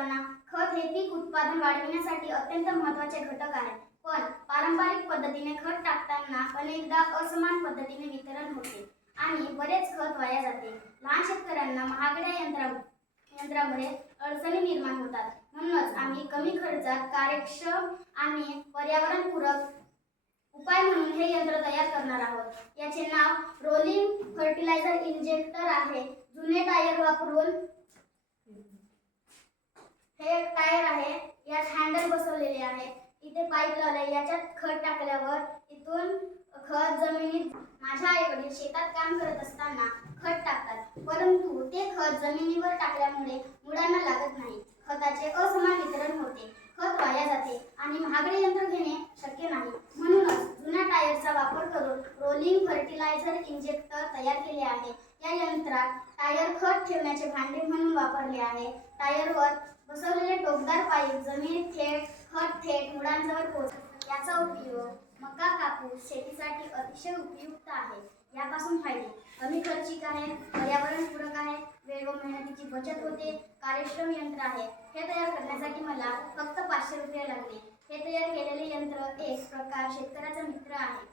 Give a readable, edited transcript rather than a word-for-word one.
मित्रांनो, खत हे पीक उत्पादन वाढविण्यासाठी अत्यंत महत्त्वाचे घटक आहे. पण पारंपरिक पद्धतीने खत टाकताना अनेकदा असमान पद्धतीने वितरण होते आणि बरेच खत वाया जाते. लहान शेतकऱ्यांना महागड्या यंत्रामुळे अडचणी निर्माण होतात. म्हणूनच आम्ही कमी खर्चात कार्यक्षम आणि पर्यावरणपूरक उपाय म्हणून हे यंत्र तयार करणार आहोत. याचे नाव रोलिंग फर्टिलायझर इंजेक्टर आहे. जुने टायर वापरून हे टायर आहे. यात हँडल बसवलेले आहे. इथे पाईप लावले. याच्यात खत टाकल्यावर इथून खत जमिनीत माझ्या आईवडील शेतात काम करत असताना खत टाकतात, परंतु ते खत जमिनीवर टाकल्यामुळे मुळांना लागत नाही. खताचे असमान वितरण होते, खत वाया जाते आणि महागडे यंत्र घेणे शक्य नाही. म्हणूनच जुन्या टायरचा वापर करून रोलिंग फर्टिलायझर इंजेक्टर तयार केले आहे. या यंत्रात टायर खत ठेवण्याचे भांडे म्हणून वापरले आहे. टायरवर बसवलेले टोकदार पाईप जमिनीत खत थेट मुळांजवळ पोहोचते. याचा उपयोग मका, कापूस शेतीसाठी अतिशय उपयुक्त आहे. यापासून फायदे कमी खर्चिक आहे, पर्यावरणपूरक आहे, वेळ व मेहनतीची बचत होते, कार्यक्षम यंत्र आहे. हे तयार करण्यासाठी मला फक्त 500 रुपये लागले. हे तयार केलेले यंत्र एक प्रकार शेतकऱ्याचा मित्र आहे.